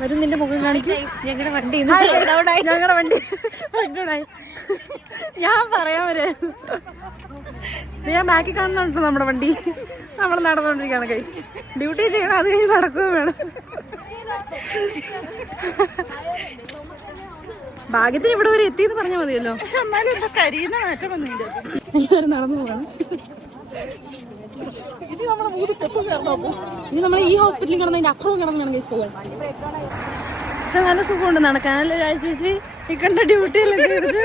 വരും നിന്റെ മുഖം കാണിച്ചു. ഞങ്ങളുടെ വണ്ടി ഞങ്ങളുടെ വണ്ടി ഞാൻ പറയാൻ വരെ ഞാൻ ബാക്കി കാണുന്നുണ്ട് നമ്മുടെ വണ്ടി. നമ്മൾ നടന്നുകൊണ്ടിരിക്കുകയാണ് കൈ. ഡ്യൂട്ടി ചെയ്യണം, അത് കഴിഞ്ഞ് നടക്കുകയും വേണം. ഭാഗ്യത്തിന് ഇവിടെ വരെ എത്തിയെന്ന് പറഞ്ഞാൽ മതിയല്ലോ. പക്ഷെ എന്നാലും എന്താ കരിയുന്ന മാറ്റം വന്നില്ല. എല്ലാവരും നടന്നു പോകണം. ഇനി നമ്മൾ ഈ ഹോസ്പിറ്റലിൽ കിടന്നതിന്റെ അപ്പുറം കിടന്നാണ് കേസ് പോകാൻ. പക്ഷെ നല്ല സുഖമുണ്ട് നടക്കാൻ. നല്ല രാഴ്ച ഈ കണ്ട ഡ്യൂട്ടിയെല്ലാം ചെയ്തിട്ട്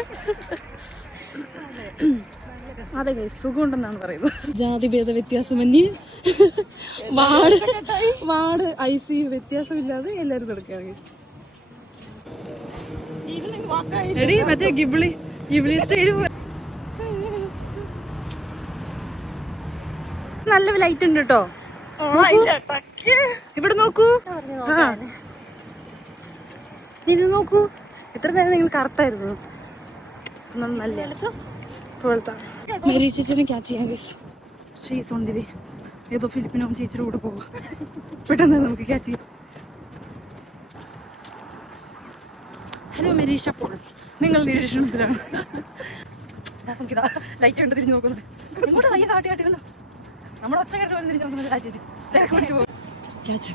അതെ കേസ് സുഖമുണ്ടെന്നാണ് പറയുന്നത്. ജാതിഭേദ വ്യത്യാസമന്യേ വാർഡ് IC വ്യത്യാസമില്ലാതെ എല്ലാവരും കിടക്കുകയാണ് കേസ്. എടി മറ്റേ ഗിബിളി സ്റ്റൈല് നല്ല ലൈറ്റ് ഉണ്ട് കേട്ടോ. ഇവിടെ നോക്കൂ, ഇത് നോക്കൂ. എത്ര നേരം നിങ്ങൾ കറുത്തായിരുന്നു. നല്ല മേരി ചേച്ചിനെ ക്യാച്ച് ചെയ്യാൻ guys. She's on the way. ഏതോ ഫിലിപ്പിനോ ചേച്ചിയുടെ കൂടെ പോവാ. പെട്ടെന്ന് നമുക്ക് ക്യാച്ച് ചെയ്യാം. ഹലോ മെരീഷ പോൾ, നിങ്ങൾ നിരീക്ഷണത്തിലാണ്. ലൈറ്റ് ഉണ്ട് തിരിഞ്ഞു നോക്കുന്നത്. ഇങ്ങോട്ട് കയ്യ കാട്ടി കാട്ടി കണ്ടോ. നമ്മുടെ ഒച്ച കേട്ട് തിരിഞ്ഞു നോക്കുന്നത് ചേച്ചി ക്യാച്ച്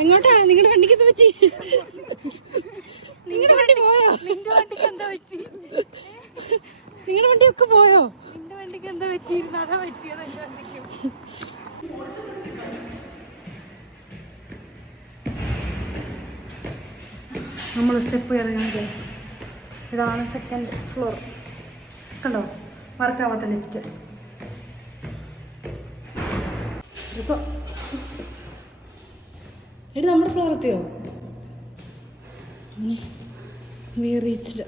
എങ്ങോട്ടാ? നിങ്ങളുടെ വണ്ടിക്ക് എന്താ പറ്റി? നിങ്ങളുടെ വണ്ടി പോയോ? നിന്റെ വണ്ടിക്ക് എന്താ പറ്റി? നിങ്ങളുടെ വണ്ടിയൊക്കെ പോയോ? നിന്റെ വണ്ടിക്ക് എന്താ പറ്റിയിരുന്നു? അതാ പറ്റിയത് എന്റെ വണ്ടിക്ക്. നമ്മൾ സ്റ്റെപ്പ് കയറിയാണ് ഗൈസ്. ഇതാണ് 2nd ഫ്ലോർ. കണ്ടോ, മറക്കാവാത്ത ലിഫ്റ്റ്. എടി നമ്മുടെ ഫ്ലോർ എത്തിയോ? We reached.